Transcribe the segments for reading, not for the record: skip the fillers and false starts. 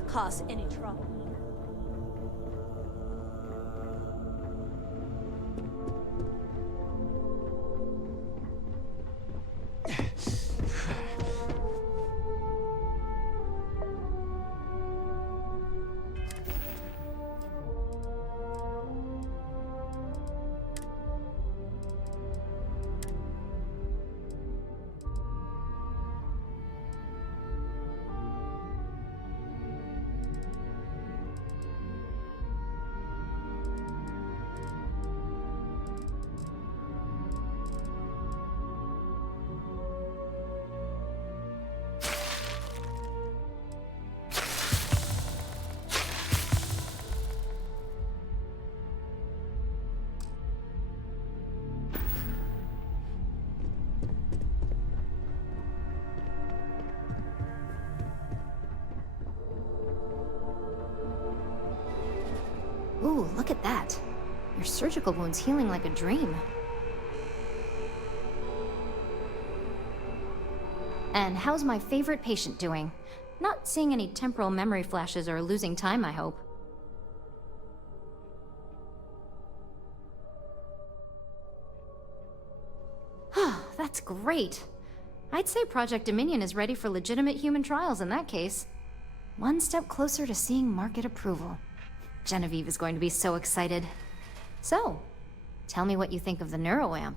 won't cause any trouble. Ooh, look at that. Your surgical wound's healing like a dream. And how's my favorite patient doing? Not seeing any temporal memory flashes or losing time, I hope. That's great. I'd say Project Dominion is ready for legitimate human trials in that case. One step closer to seeing market approval. Genevieve is going to be so excited. So, tell me what you think of the neuroamp.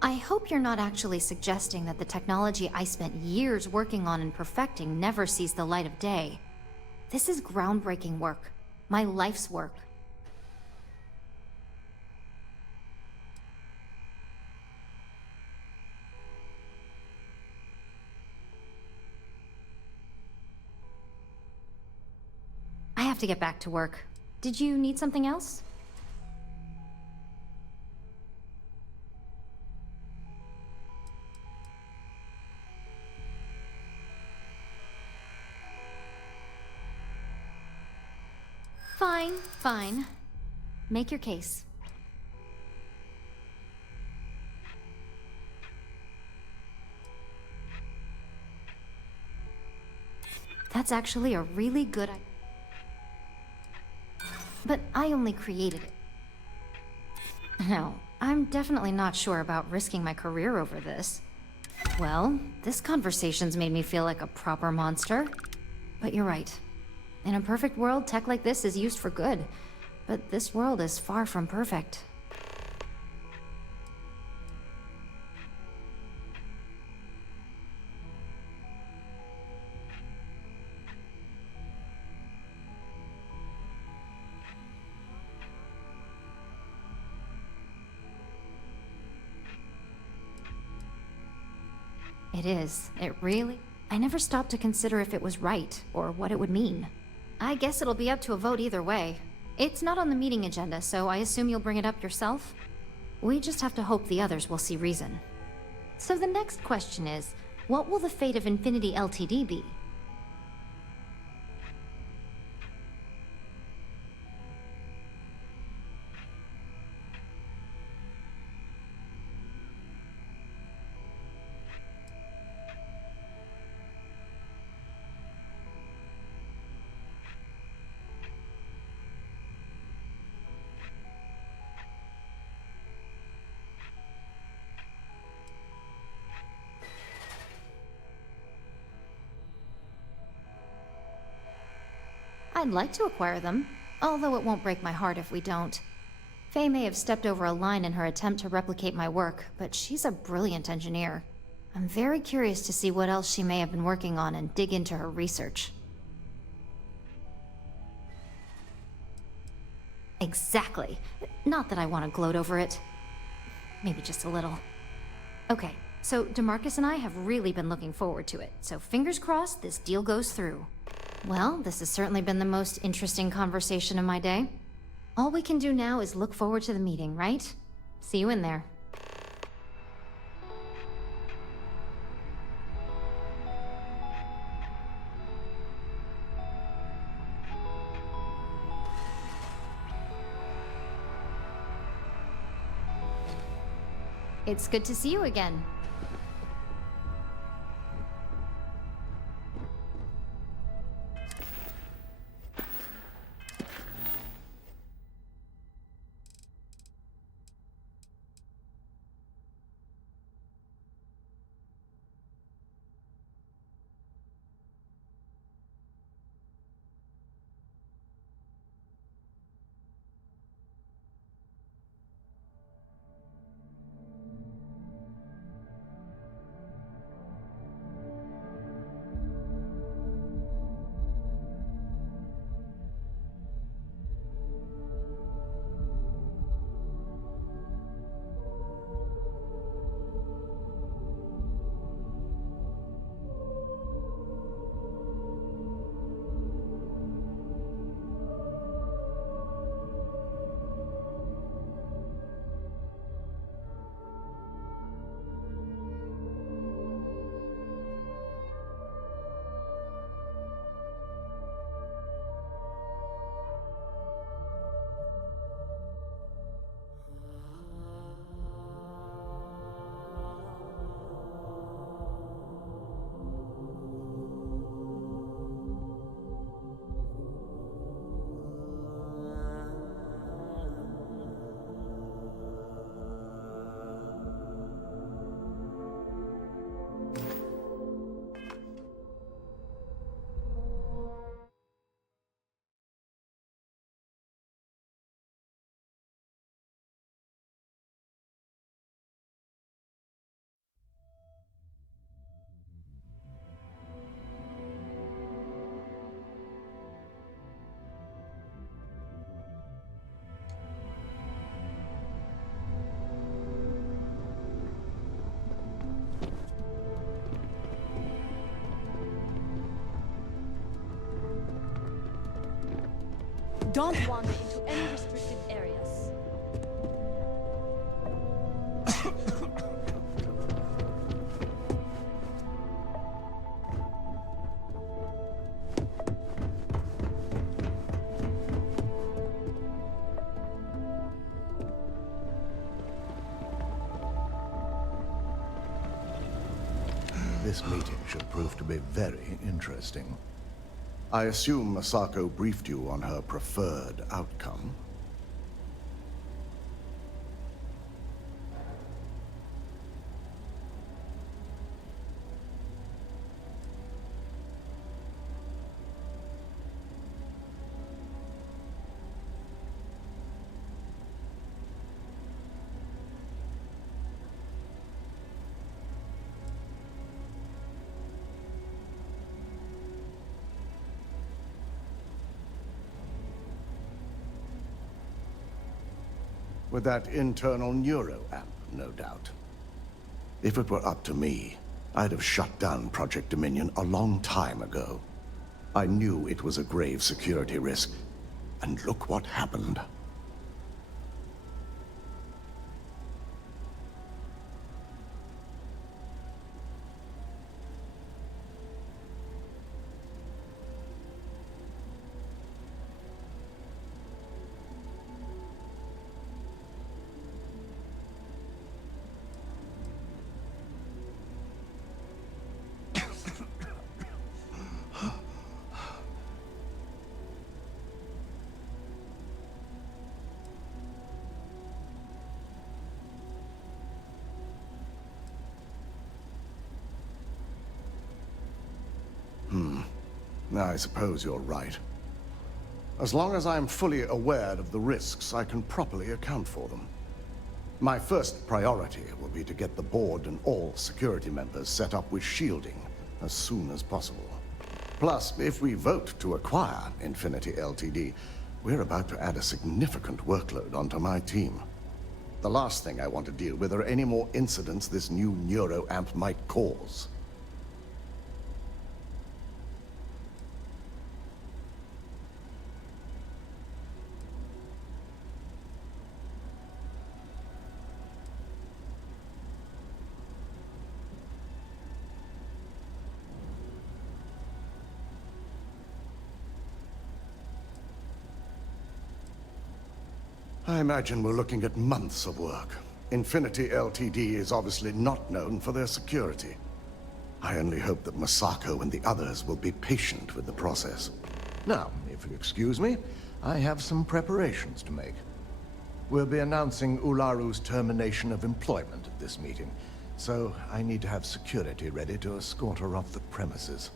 I hope you're not actually suggesting that the technology I spent years working on and perfecting never sees the light of day. This is groundbreaking work. My life's work. I have to get back to work. Did you need something else? Fine, fine. Make your case. That's actually a really good idea. But I only created it. No, I'm definitely not sure about risking my career over this. Well, this conversation's made me feel like a proper monster. But you're right. In a perfect world, tech like this is used for good. But this world is far from perfect. It is. It really... I never stopped to consider if it was right, or what it would mean. I guess it'll be up to a vote either way. It's not on the meeting agenda, so I assume you'll bring it up yourself? We just have to hope the others will see reason. So the next question is, what will the fate of Infinity Ltd be? I'd like to acquire them, although it won't break my heart if we don't. Faye may have stepped over a line in her attempt to replicate my work, but she's a brilliant engineer. I'm very curious to see what else she may have been working on and dig into her research. Exactly. Not that I want to gloat over it. Maybe just a little. Okay, So DeMarcus and I have really been looking forward to it, so fingers crossed this deal goes through. Well, this has certainly been the most interesting conversation of my day. All we can do now is look forward to the meeting, right? See you in there. It's good to see you again. Don't wander into any restricted areas. This meeting should prove to be very interesting. I assume Masako briefed you on her preferred outcome. With that internal neuro amp, no doubt. If it were up to me, I'd have shut down Project Dominion a long time ago. I knew it was a grave security risk, and look what happened. I suppose you're right. As long as I'm fully aware of the risks, I can properly account for them. My first priority will be to get the board and all security members set up with shielding as soon as possible. Plus, if we vote to acquire Infinity Ltd, we're about to add a significant workload onto my team. The last thing I want to deal with are any more incidents this new neuro amp might cause. I imagine we're looking at months of work. Infinity Ltd is obviously not known for their security. I only hope that Masako and the others will be patient with the process. Now, if you excuse me, I have some preparations to make. We'll be announcing Ularu's termination of employment at this meeting, so I need to have security ready to escort her off the premises.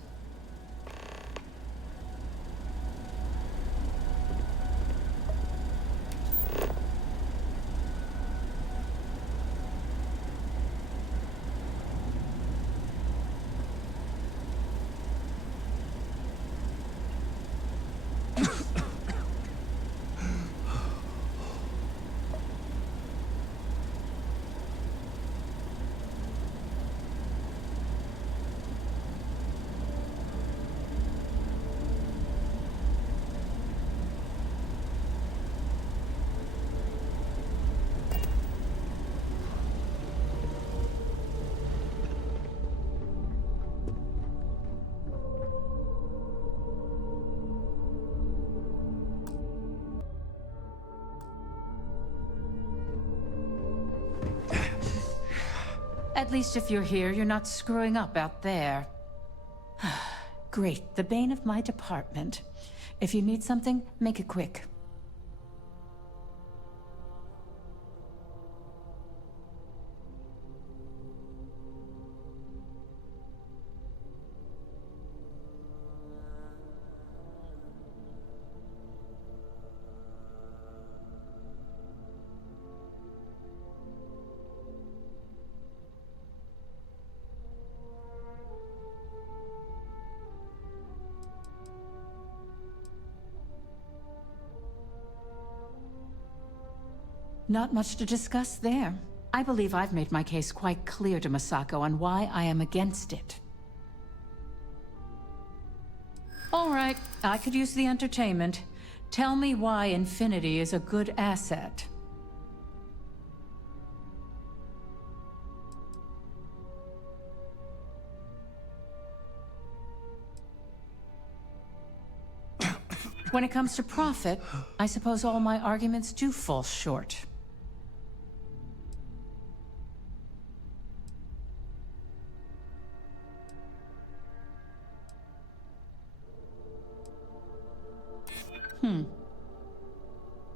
At least if you're here, you're not screwing up out there. Great, the bane of my department. If you need something, make it quick. Not much to discuss there. I believe I've made my case quite clear to Masako on why I am against it. All right, I could use the entertainment. Tell me why Infinity is a good asset. When it comes to profit, I suppose all my arguments do fall short.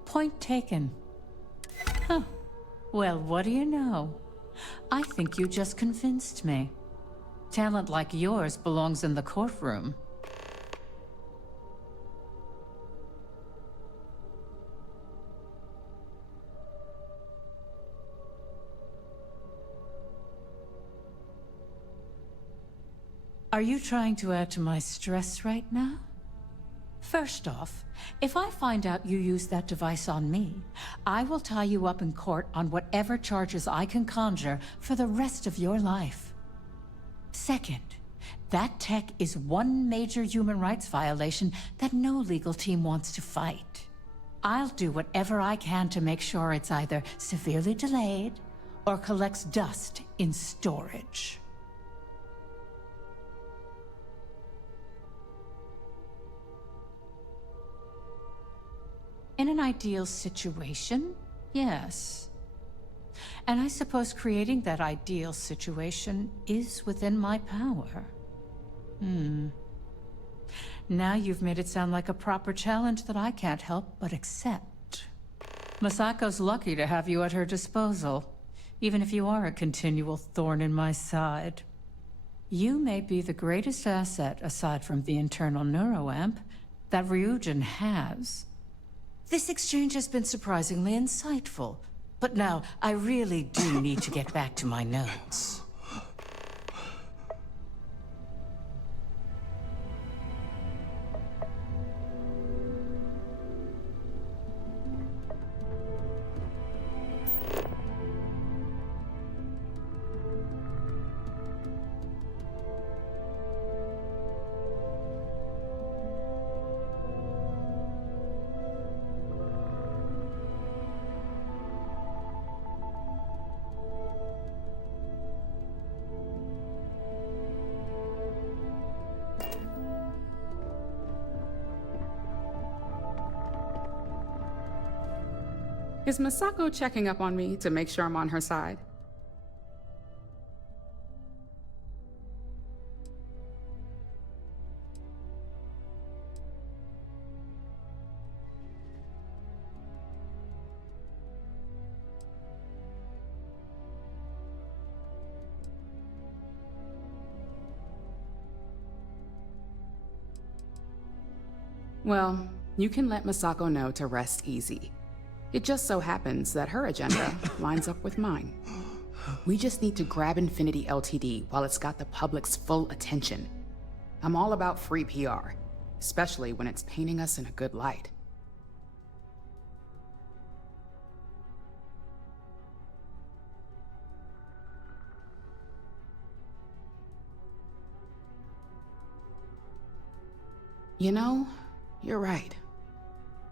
Point taken. Huh. Well, what do you know? I think you just convinced me. Talent like yours belongs in the courtroom. Are you trying to add to my stress right now? First off, if I find out you used that device on me, I will tie you up in court on whatever charges I can conjure for the rest of your life. Second, that tech is one major human rights violation that no legal team wants to fight. I'll do whatever I can to make sure it's either severely delayed or collects dust in storage. In an ideal situation, yes. And I suppose creating that ideal situation is within my power. Now you've made it sound like a proper challenge that I can't help but accept. Masako's lucky to have you at her disposal, even if you are a continual thorn in my side. You may be the greatest asset, aside from the internal neuroamp, that Ryujin has. This exchange has been surprisingly insightful, but now I really do need to get back to my notes. Is Masako checking up on me to make sure I'm on her side? Well, you can let Masako know to rest easy. It just so happens that her agenda lines up with mine. We just need to grab Infinity Ltd. While it's got the public's full attention. I'm all about free PR, especially when it's painting us in a good light. You know, you're right.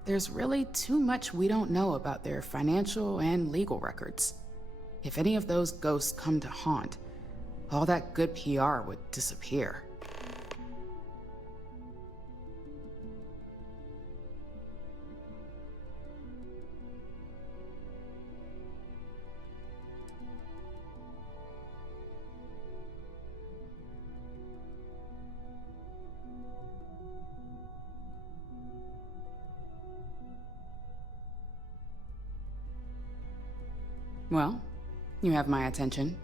There's really too much we don't know about their financial and legal records. If any of those ghosts come to haunt, all that good PR would disappear. Well, you have my attention.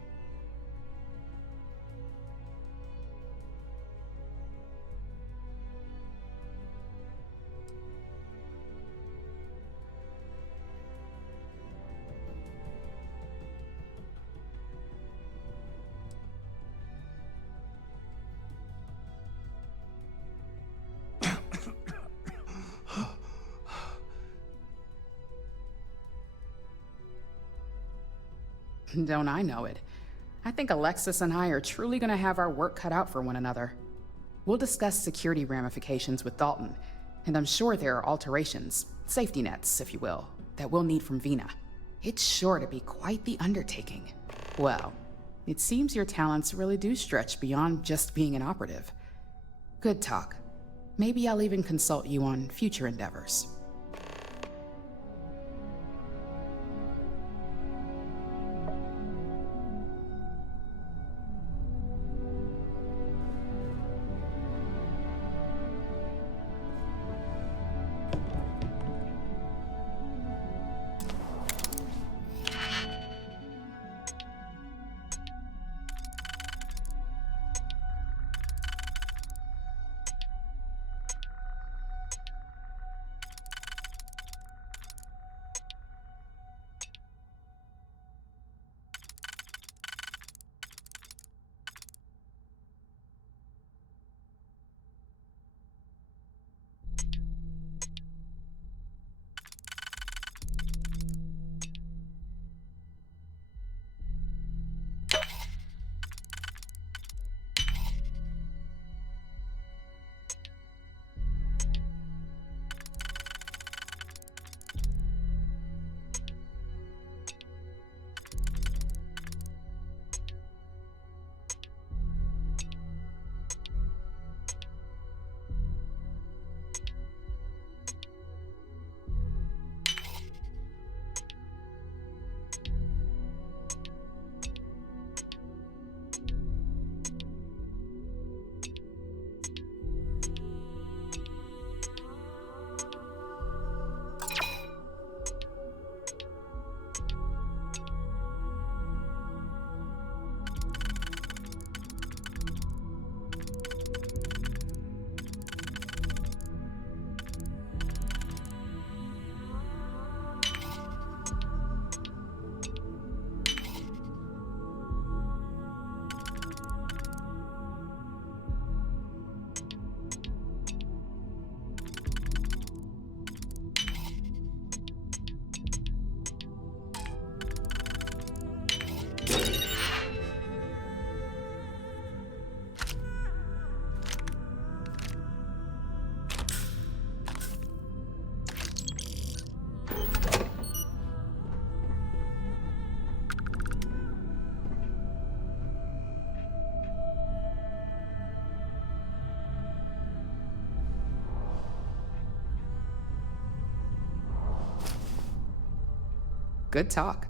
Don't I know it? I think Alexis and I are truly gonna have our work cut out for one another. We'll discuss security ramifications with Dalton, and I'm sure there are alterations, safety nets, if you will, that we'll need from Vina. It's sure to be quite the undertaking. Well, it seems your talents really do stretch beyond just being an operative. Good talk. Maybe I'll even consult you on future endeavors. Good talk.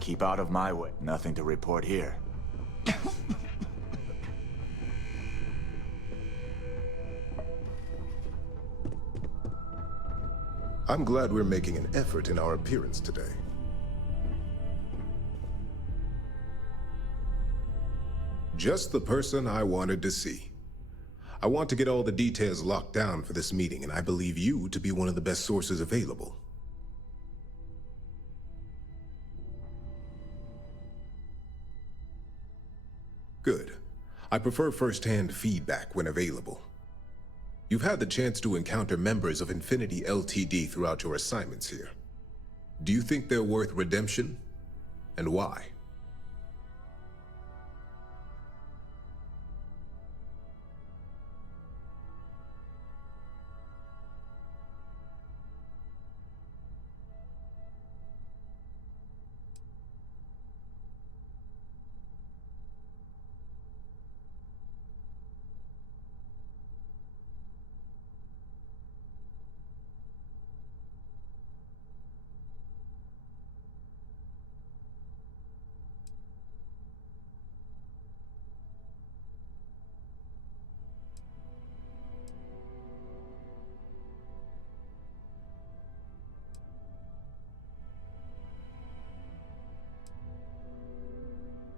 Keep out of my way. Nothing to report here. I'm glad we're making an effort in our appearance today. Just the person I wanted to see. I want to get all the details locked down for this meeting, and I believe you to be one of the best sources available. Good. I prefer first-hand feedback when available. You've had the chance to encounter members of Infinity Ltd. Throughout your assignments here. Do you think they're worth redemption? And why?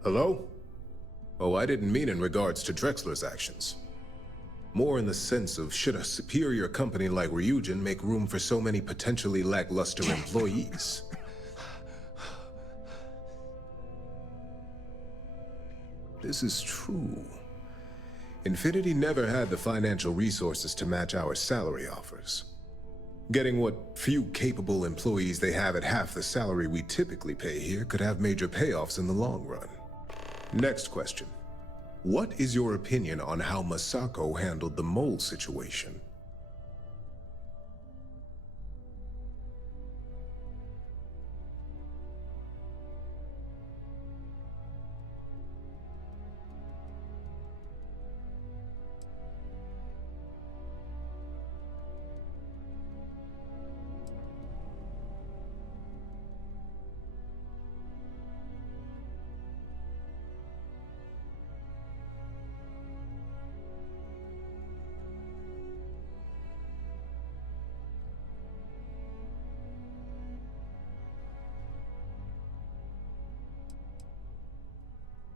Hello? Oh, I didn't mean in regards to Drexler's actions. More in the sense of, should a superior company like Ryujin make room for so many potentially lackluster employees? This is true. Infinity never had the financial resources to match our salary offers. Getting what few capable employees they have at half the salary we typically pay here could have major payoffs in the long run. Next question. What is your opinion on how Masako handled the mole situation?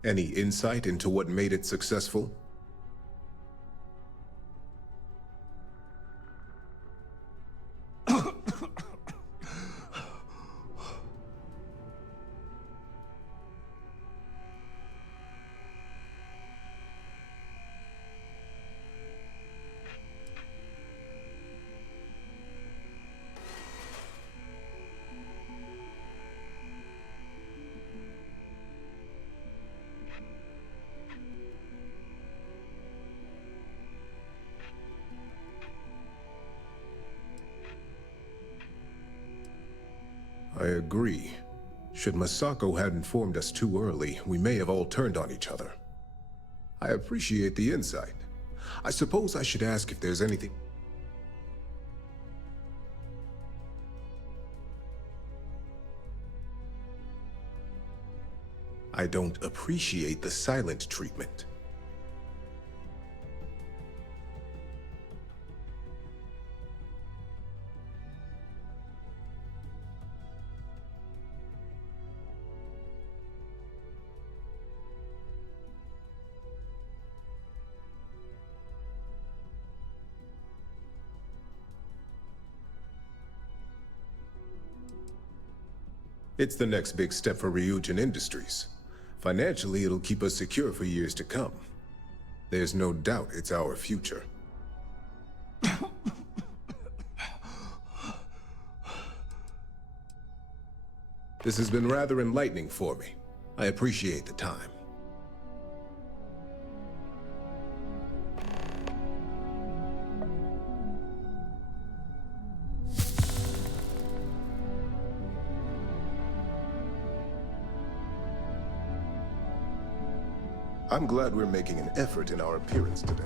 Any insight into what made it successful? I agree. Should Masako had informed us too early, we may have all turned on each other. I appreciate the insight. I suppose I should ask if there's anything... I don't appreciate the silent treatment. It's the next big step for Ryujin Industries. Financially, it'll keep us secure for years to come. There's no doubt it's our future. This has been rather enlightening for me. I appreciate the time. I'm glad we're making an effort in our appearance today.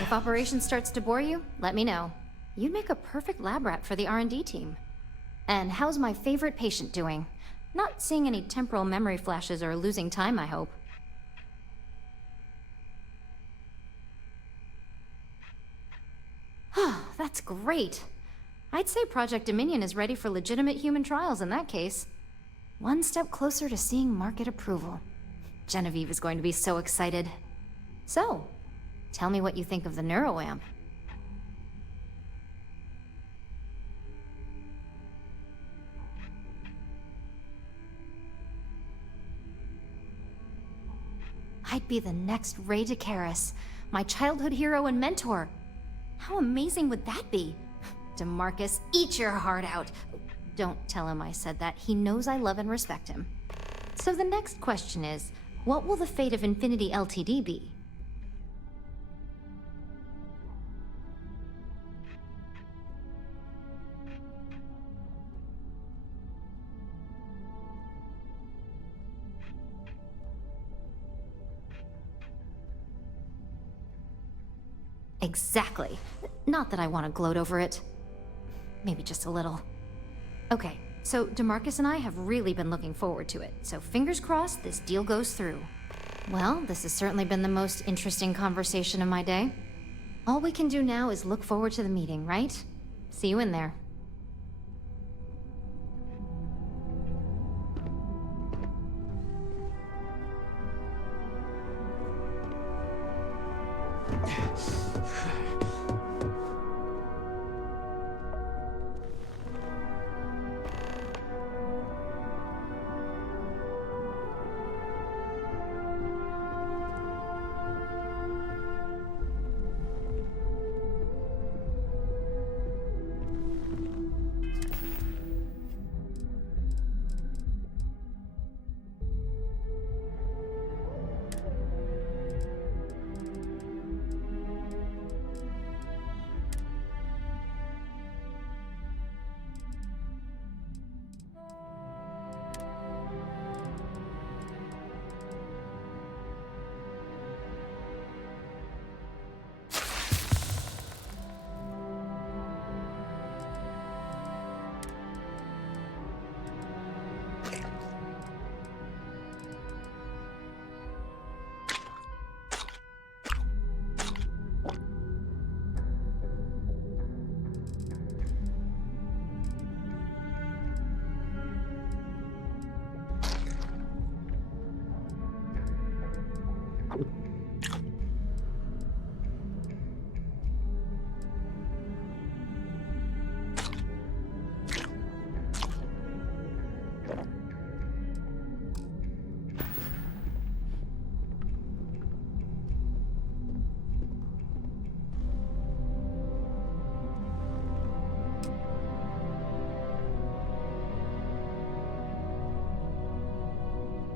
If operation starts to bore you, let me know. You'd make a perfect lab rat for the R&D team. And how's my favorite patient doing? Not seeing any temporal memory flashes or losing time, I hope. That's great. I'd say Project Dominion is ready for legitimate human trials in that case. One step closer to seeing market approval. Genevieve is going to be so excited. So, tell me what you think of the neuroamp. I'd be the next Ray DeCaris, my childhood hero and mentor. How amazing would that be? DeMarcus, eat your heart out. Don't tell him I said that. He knows I love and respect him. So the next question is, what will the fate of Infinity Ltd be? Exactly. Not that I want to gloat over it. Maybe just a little. Okay, so DeMarcus and I have really been looking forward to it, so fingers crossed this deal goes through. Well, this has certainly been the most interesting conversation of my day. All we can do now is look forward to the meeting, right? See you in there.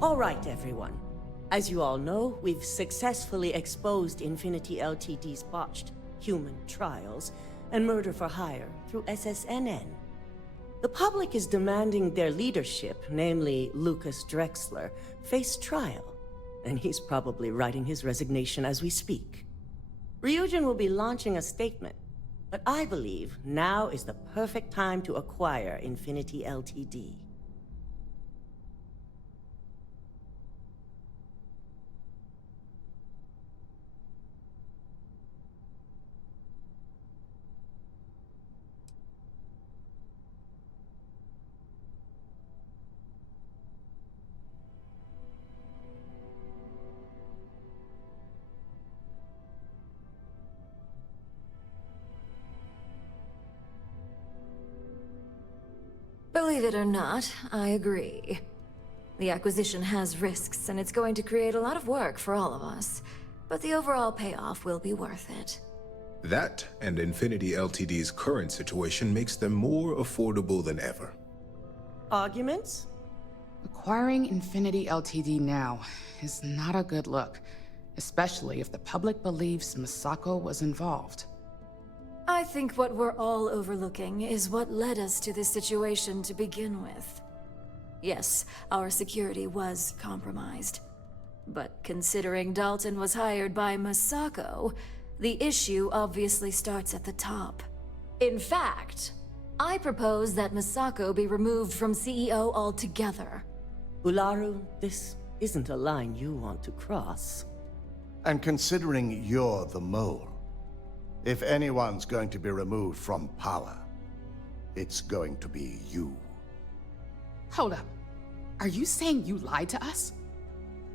All right, everyone. As you all know, we've successfully exposed Infinity Ltd's botched human trials and murder for hire through SSNN. The public is demanding their leadership, namely Lucas Drexler, face trial, and he's probably writing his resignation as we speak. Ryujin will be launching a statement, but I believe now is the perfect time to acquire Infinity Ltd. Believe it or not, I agree. The acquisition has risks, and it's going to create a lot of work for all of us. But the overall payoff will be worth it. That and Infinity Ltd's current situation makes them more affordable than ever. Arguments? Acquiring Infinity Ltd now is not a good look, especially if the public believes Masako was involved. I think what we're all overlooking is what led us to this situation to begin with. Yes, our security was compromised. But considering Dalton was hired by Masako, the issue obviously starts at the top. In fact, I propose that Masako be removed from CEO altogether. Ularu, this isn't a line you want to cross. And considering you're the mole, if anyone's going to be removed from power, it's going to be you. Hold up. Are you saying you lied to us?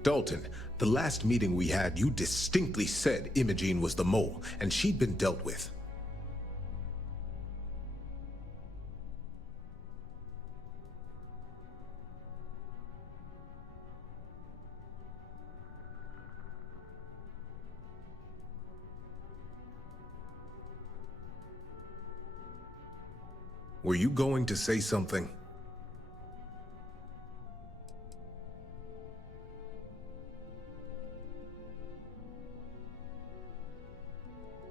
Dalton, the last meeting we had, you distinctly said Imogene was the mole, and she'd been dealt with. Were you going to say something?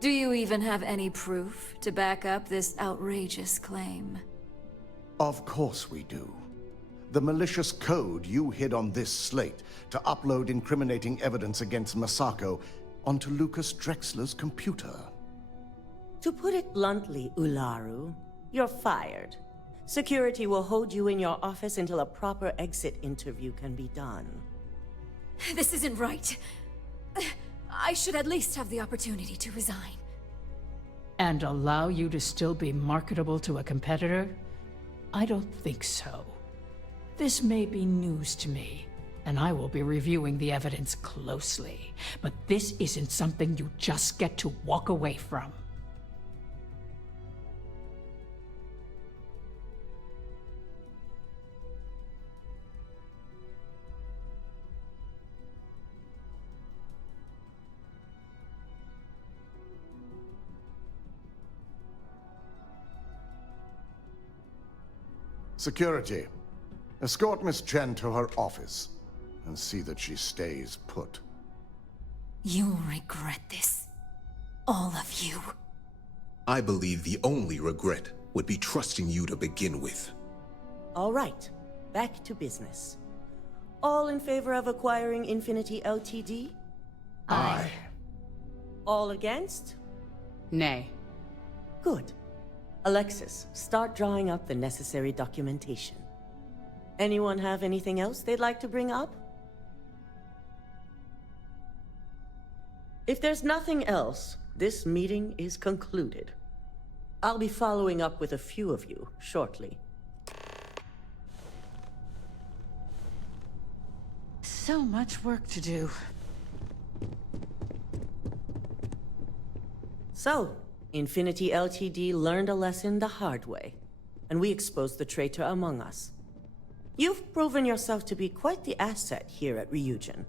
Do you even have any proof to back up this outrageous claim? Of course we do. The malicious code you hid on this slate to upload incriminating evidence against Masako onto Lucas Drexler's computer. To put it bluntly, Ularu, you're fired. Security will hold you in your office until a proper exit interview can be done. This isn't right. I should at least have the opportunity to resign. And allow you to still be marketable to a competitor? I don't think so. This may be news to me, and I will be reviewing the evidence closely. But this isn't something you just get to walk away from. Security, escort Miss Chen to her office and see that she stays put. You'll regret this. All of you. I believe the only regret would be trusting you to begin with. All right, back to business. All in favor of acquiring Infinity Ltd? Aye. All against? Nay. Good. Alexis, start drawing up the necessary documentation. Anyone have anything else they'd like to bring up? If there's nothing else, this meeting is concluded. I'll be following up with a few of you shortly. So much work to do. So, Infinity Ltd learned a lesson the hard way, and we exposed the traitor among us. You've proven yourself to be quite the asset here at Ryujin.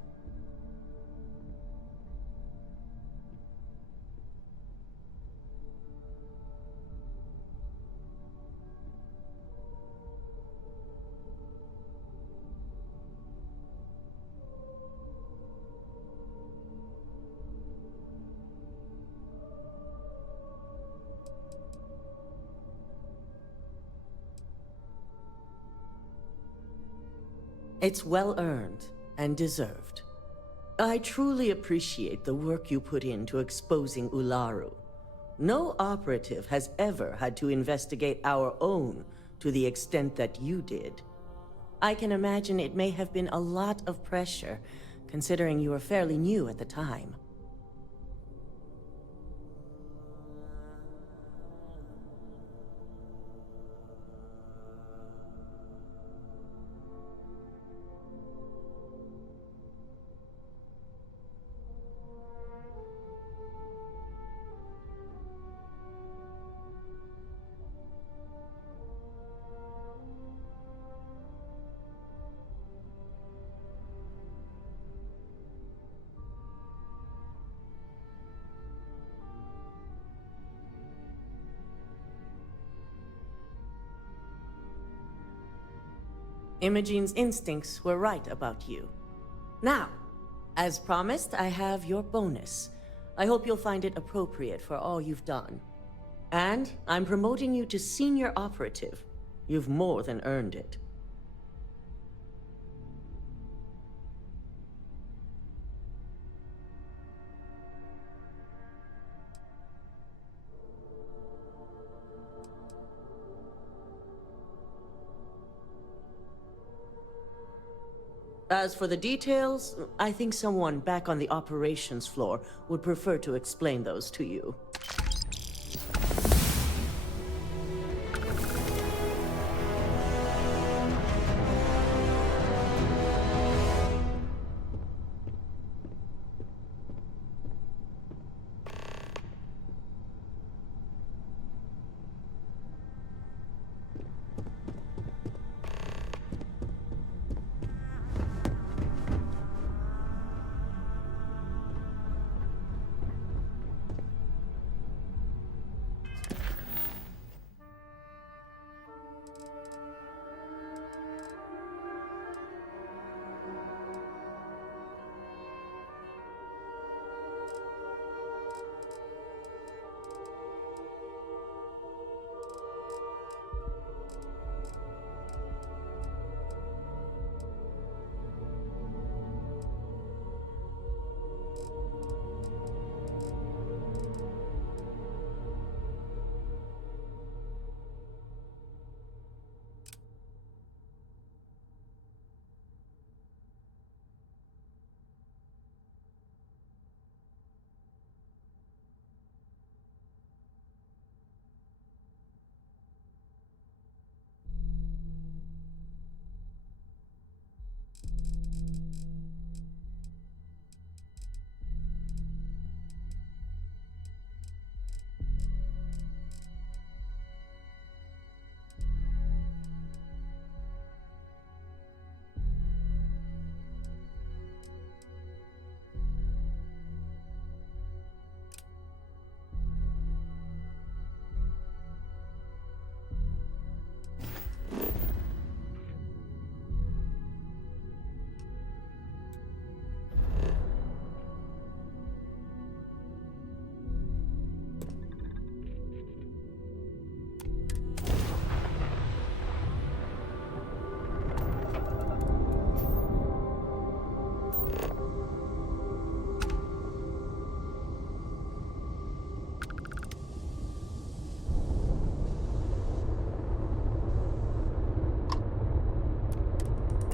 It's well earned and deserved. I truly appreciate the work you put into exposing Ularu. No operative has ever had to investigate our own to the extent that you did. I can imagine it may have been a lot of pressure, considering you were fairly new at the time. Imogene's instincts were right about you. Now, as promised, I have your bonus. I hope you'll find it appropriate for all you've done. And I'm promoting you to senior operative. You've more than earned it. As for the details, I think someone back on the operations floor would prefer to explain those to you.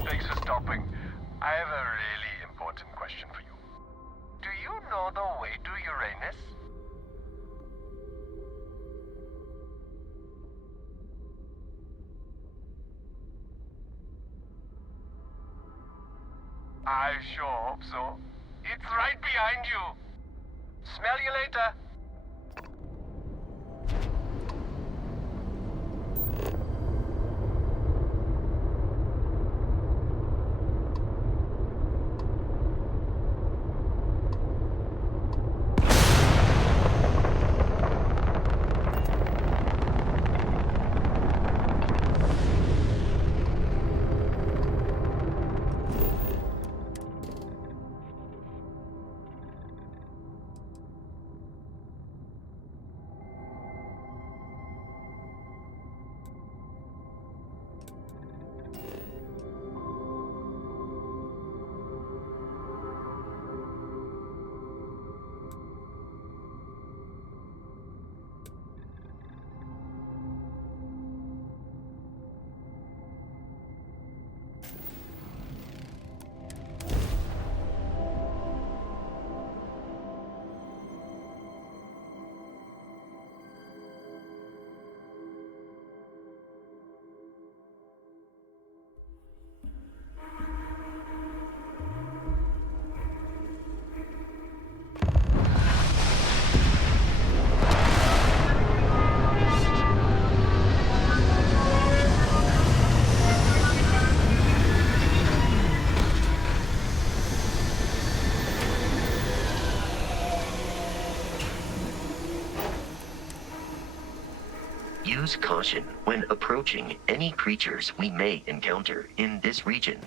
Thanks for stopping. I have a really important question for you. Do you know the way to Uranus? I sure hope so. It's right behind you. Smell you later. Use caution when approaching any creatures we may encounter in this region.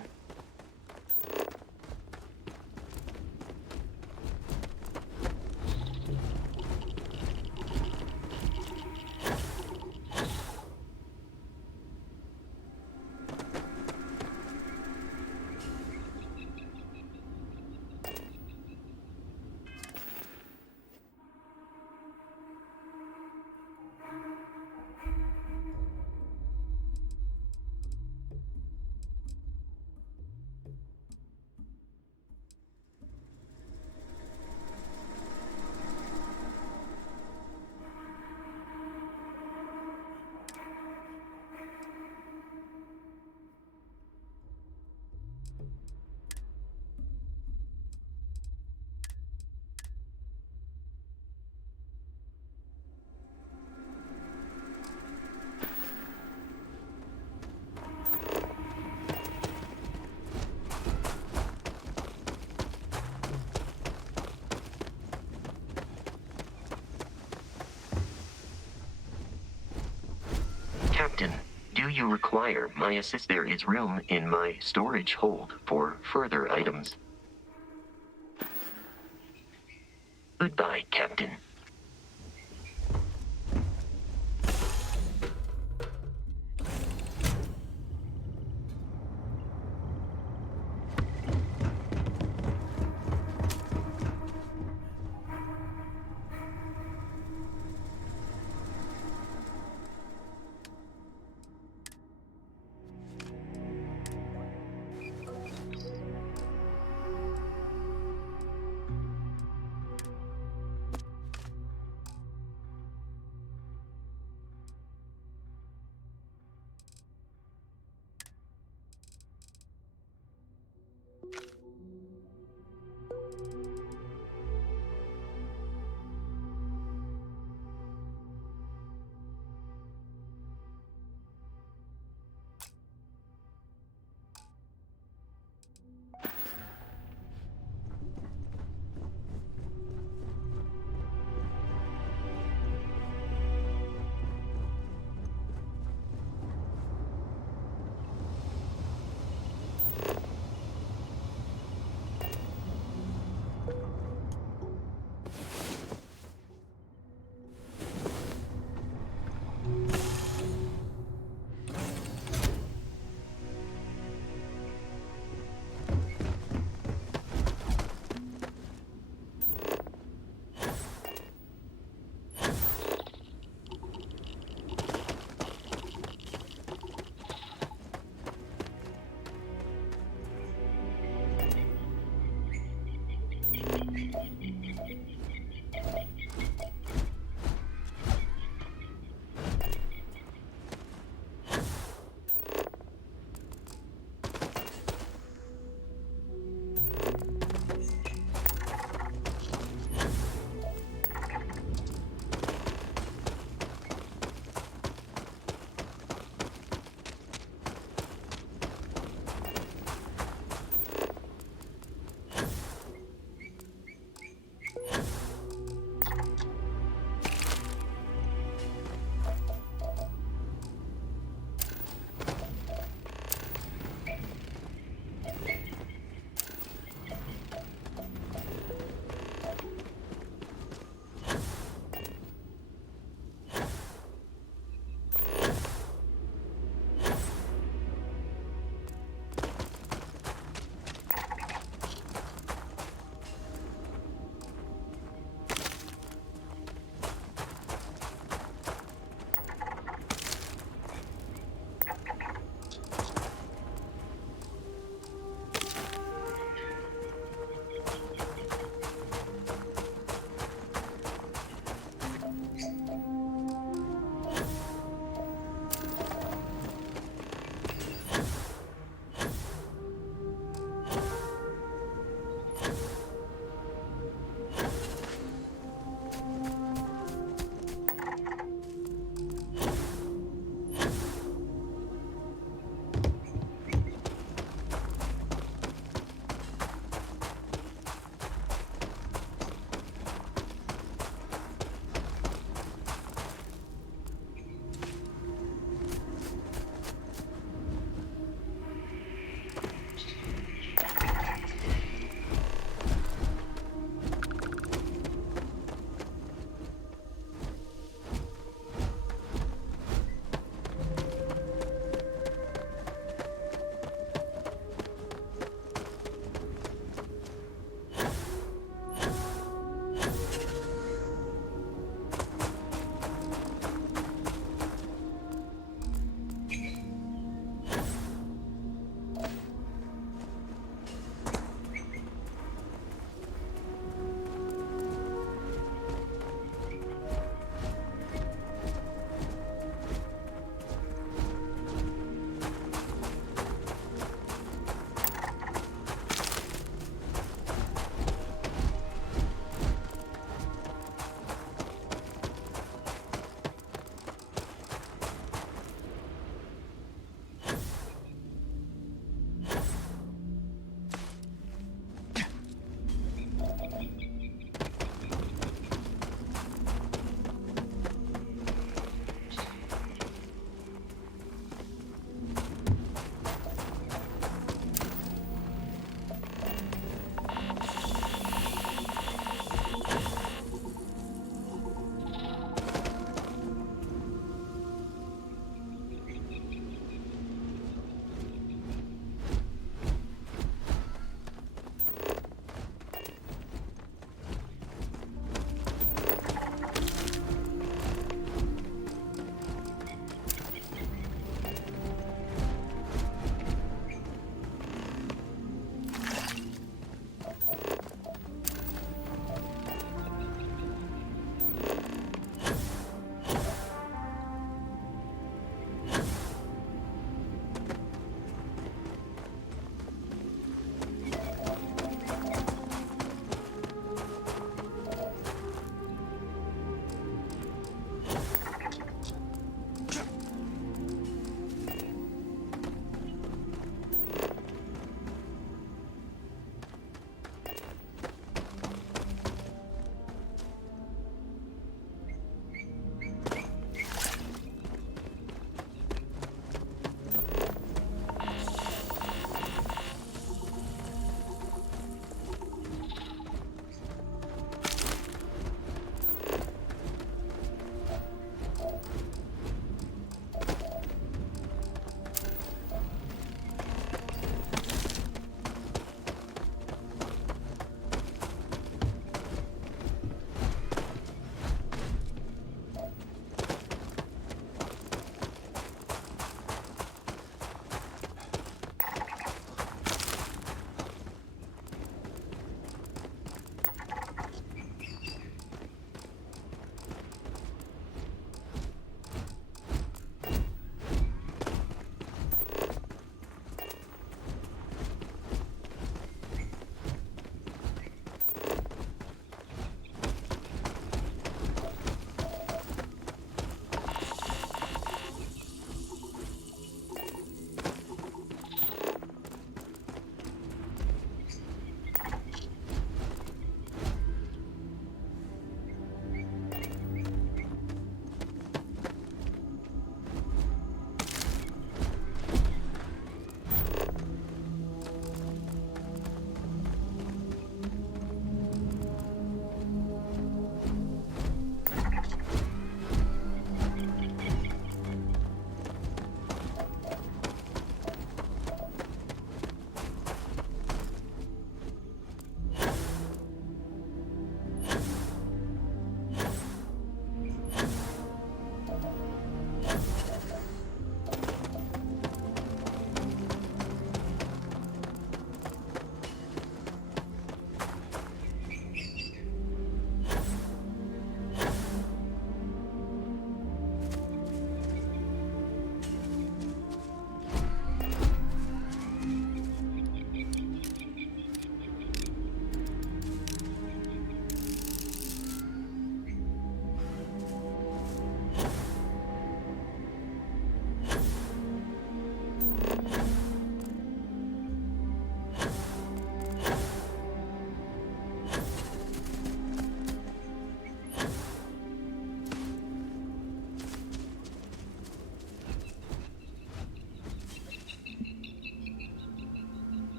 you require my assist, there is room in my storage hold for further items. Goodbye, Captain.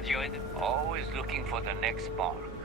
graduate, always looking for the next spark.